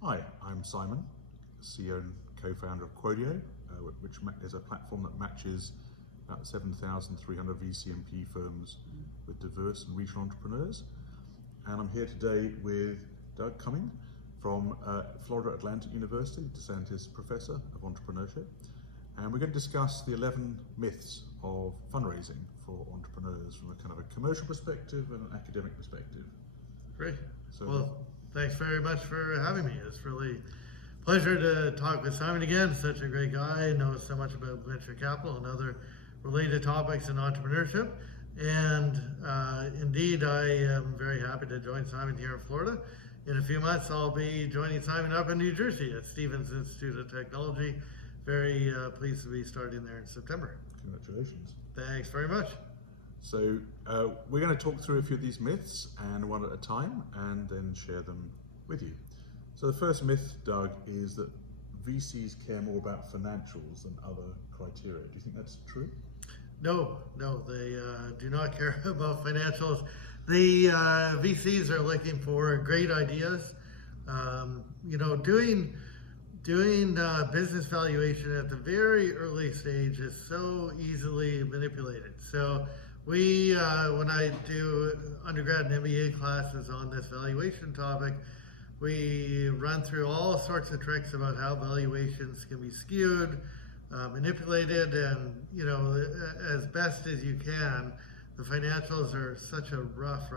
Hi, I'm Simon, CEO and co-founder of Qodeo, which is a platform that matches about 7,300 VC and PE firms with diverse and regional entrepreneurs. And I'm here today with Doug Cumming from Florida Atlantic University, DeSantis Professor of Entrepreneurship. And we're going to discuss the 11 myths of fundraising for entrepreneurs from a kind of a commercial perspective and an academic perspective. Great. So, well, thanks very much for having me. It's really a pleasure to talk with Simon again. Such a great guy, knows so much about venture capital and other related topics in entrepreneurship. And indeed, I am very happy to join Simon here in Florida. In a few months, I'll be joining Simon up in New Jersey at Stevens Institute of Technology. Very pleased to be starting there in September. Congratulations. Thanks very much. So we're going to talk through a few of these myths and one at a time and then share them with you. So the first myth, Doug, is that VCs care more about financials than other criteria. Do you think that's true? No, they do not care about financials. The VCs are looking for great ideas. Doing business valuation at the very early stage is so easily manipulated. So we, when I do undergrad and MBA classes on this valuation topic, we run through all sorts of tricks about how valuations can be skewed, manipulated, and as best as you can. The financials are such a rough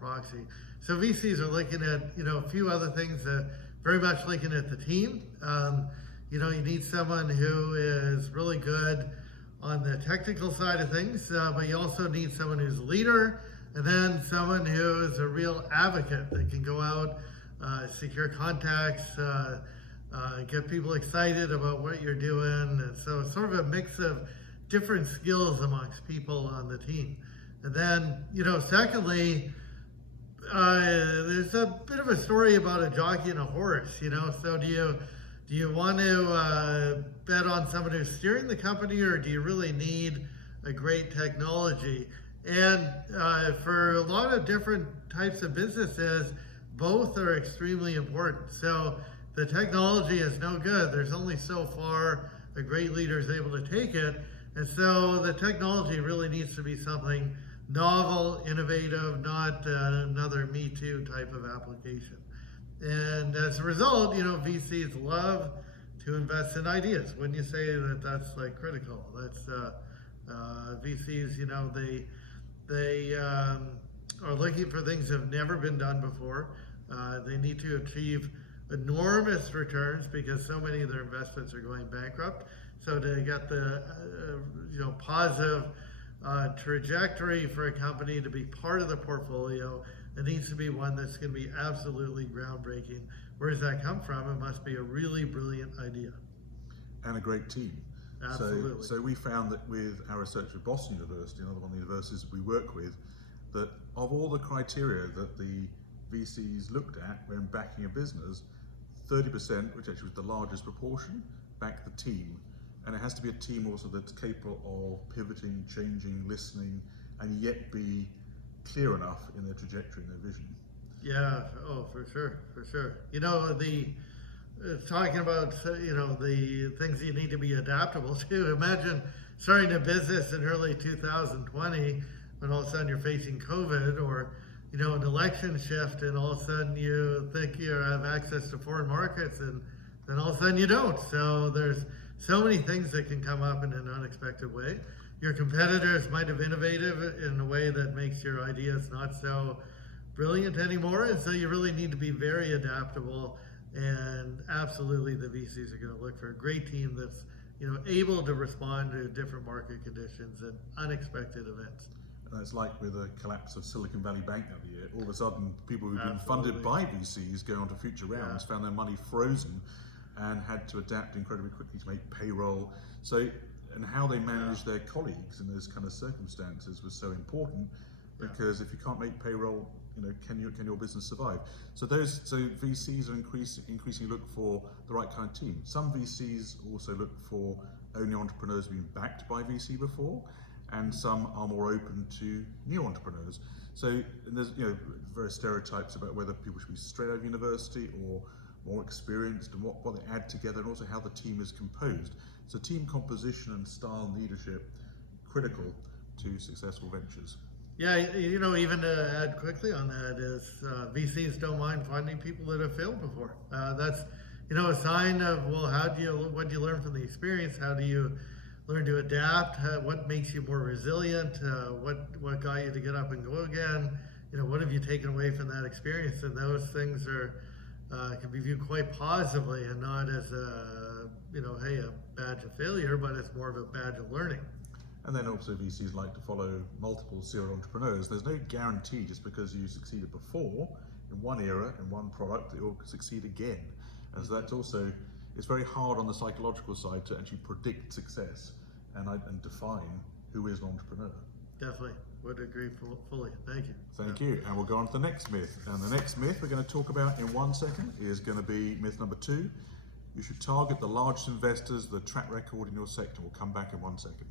proxy. So VCs are looking at a few other things that very much looking at the team. You need someone who is really good on the technical side of things, but you also need someone who's a leader, and then someone who is a real advocate that can go out, secure contacts, get people excited about what you're doing. And so it's sort of a mix of different skills amongst people on the team. And then, secondly, there's a bit of a story about a jockey and a horse, so do you want to bet on someone who's steering the company, or do you really need a great technology? And for a lot of different types of businesses, both are extremely important. So the technology is no good. There's only so far a great leader is able to take it. And so the technology really needs to be something novel, innovative, not another Me Too type of application. And as a result, VCs love to invest in ideas. When you say that that's like critical, that's VCs, they are looking for things that have never been done before. They need to achieve enormous returns because so many of their investments are going bankrupt. So to get the positive trajectory for a company to be part of the portfolio, it needs to be one that's going to be absolutely groundbreaking. Where does that come from? It must be a really brilliant idea. And a great team. Absolutely. So we found that with our research at Boston University, another one of the universities we work with, that of all the criteria that the VCs looked at when backing a business, 30%, which actually was the largest proportion, backed the team. And it has to be a team also that's capable of pivoting, changing, listening, and yet be clear enough in their trajectory and their vision. Yeah, for sure. Talking about the things that you need to be adaptable to. Imagine starting a business in early 2020 when all of a sudden you're facing COVID, or an election shift, and all of a sudden you think you have access to foreign markets, and then all of a sudden you don't. So there's so many things that can come up in an unexpected way. Your competitors might have innovated in a way that makes your ideas not so brilliant anymore, and so you really need to be very adaptable. And absolutely, the VCs are going to look for a great team that's able to respond to different market conditions and unexpected events. And it's like with the collapse of Silicon Valley Bank the other year. All of a sudden, people who've been funded by VCs going on to future rounds found their money frozen and had to adapt incredibly quickly to make payroll. So, and how they manage their colleagues in those kind of circumstances was so important, because if you can't make payroll, can your business survive? So VCs are increasingly look for the right kind of team. Some VCs also look for only entrepreneurs who've been backed by VC before, and some are more open to new entrepreneurs. So there's various stereotypes about whether people should be straight out of university or more experienced, and what they add together, and also how the team is composed. So team composition and style and leadership, critical to successful ventures. Yeah, you know, even to add quickly on that is VCs don't mind finding people that have failed before. That's, you know, a sign of, well, what do you learn from the experience? How do you learn to adapt? What makes you more resilient? What got you to get up and go again? You know, what have you taken away from that experience? And those things are can be viewed quite positively, and not as a, you know, hey, a badge of failure, but it's more of a badge of learning. And then also VCs like to follow multiple serial entrepreneurs. There's no guarantee just because you succeeded before in one era, in one product, that you'll succeed again. And so that's also, it's very hard on the psychological side to actually predict success and define who is an entrepreneur. Definitely, would agree fully. Thank you. Thank you. And we'll go on to the next myth. And the next myth we're going to talk about in 1 second is going to be myth number 2. You should target the largest investors, the track record in your sector. We'll come back in 1 second.